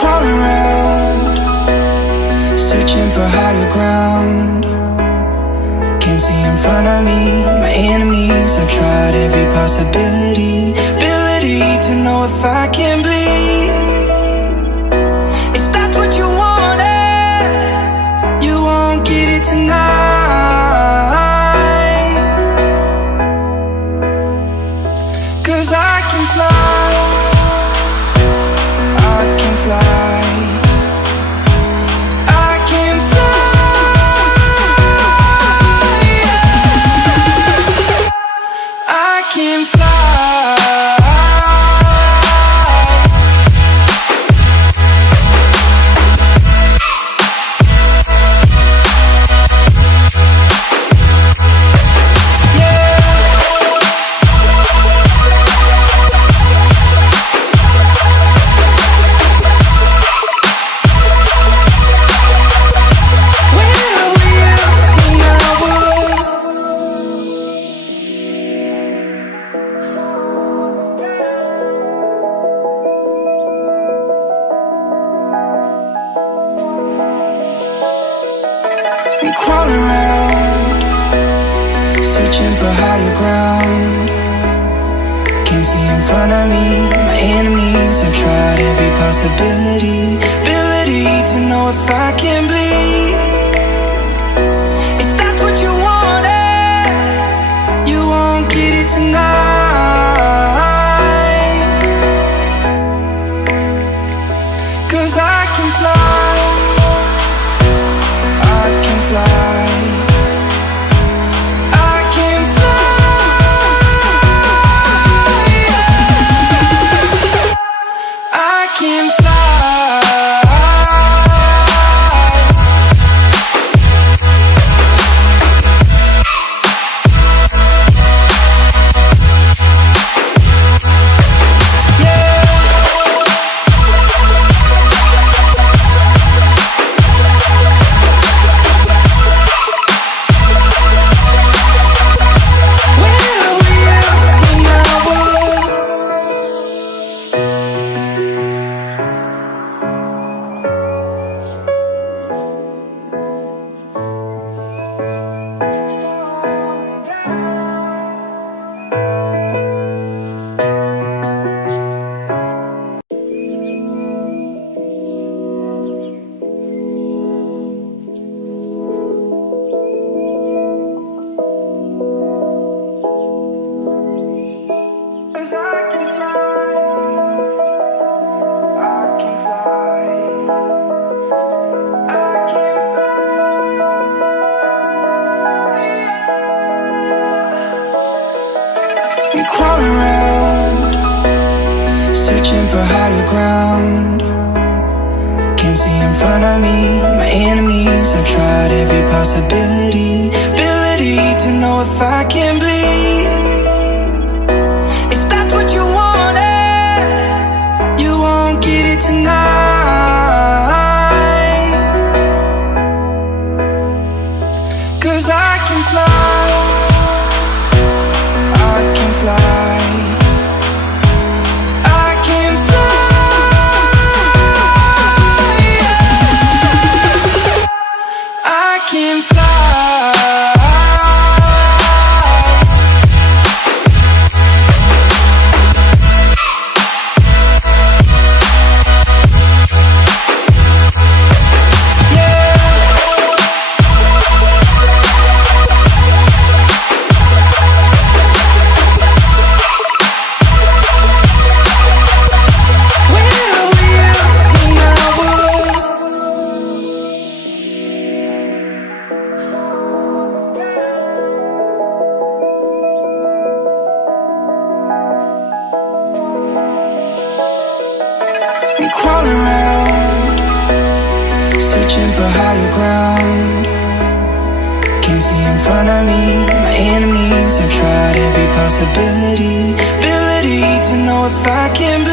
Crawling around, searching for higher ground. Can't see in front of me, my enemies. I've tried every possibility, ability to know if I can bleed. If that's what you wanted, you won't get it tonight. 'Cause I can fly, I can fly, I can fly, yeah. I can fly. I'm crawling around, searching for higher ground. Can't see in front of me, my enemies. I've tried every possibility, ability to know if I can bleed. If that's what you wanted, you won't get it tonight. 'Cause I can fly, I can fly, I can fly, yeah. I can fly. I'm crawling around, searching for higher ground. Can't see in front of me, my enemies. I've tried every possibility, ability to know if I can bleed. If that's what you wanted, you won't get it tonight. 'Cause I can fly, I can fly, I can fly, yeah. I can fly. front of me. My enemies have tried every possibility, ability to know if I can